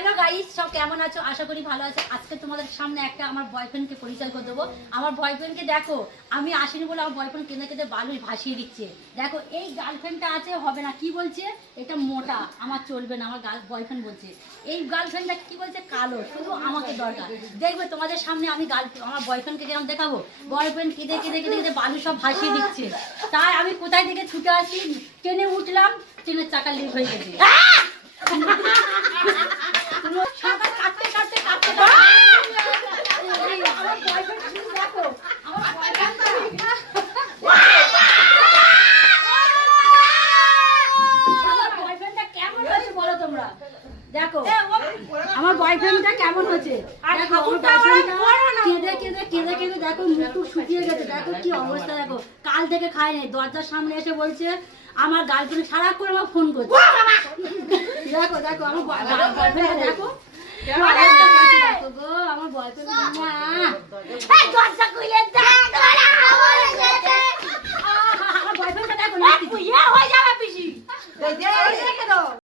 Hello guys, সব কেমন আছো? আশা করি ভালো আছো। আজকে তোমাদের সামনে একটা আমার বয়ফ্রেন্ডকে পরিচয় করে দেবো। আমার বয়ফ্রেন্ডকে দেখো, আমি আসিনি বলে আমার বয়ফ্রেন্ড কেঁদে কেঁদে বালুই ভাসিয়ে দিচ্ছে। দেখো এই গার্লফ্রেন্ডটা আছে, হবে না। কি বলছে? এটা মোটা, আমার চলবে না। আমার বয়ফ্রেন্ড বলছে এই গার্লফ্রেন্ডটা কি বলছে? কালো, শুধু আমাকে দরকার। দেখবে তোমাদের সামনে আমি আমার বয়ফ্রেন্ডকে যেরকম দেখাবো, বয়ফ্রেন্ড কেঁদে কেঁদে কেঁদে কেঁদে বালু সব ভাসিয়ে দিচ্ছে। তাই আমি কোথায় থেকে ছুটে আসি, ট্রেনে উঠলাম, ট্রেনের চাকা লিক হয়ে গেছে। দেখো আমার বয়ফ্রেন্ডটা কেমন হচ্ছে, কেঁদে কেঁদে কেঁদে কেঁদে দেখো মুখ শুকিয়ে গেছে। দেখো কি অবস্থা, দেখো কাল থেকে খায় নাই। দরজার সামনে এসে বলছে আমার গার্লফ্রেন্ড সারাক্ষণ আমার ফোন করছে। দেখো দেখো আমার বয়ফ্রেন্ড দেখো।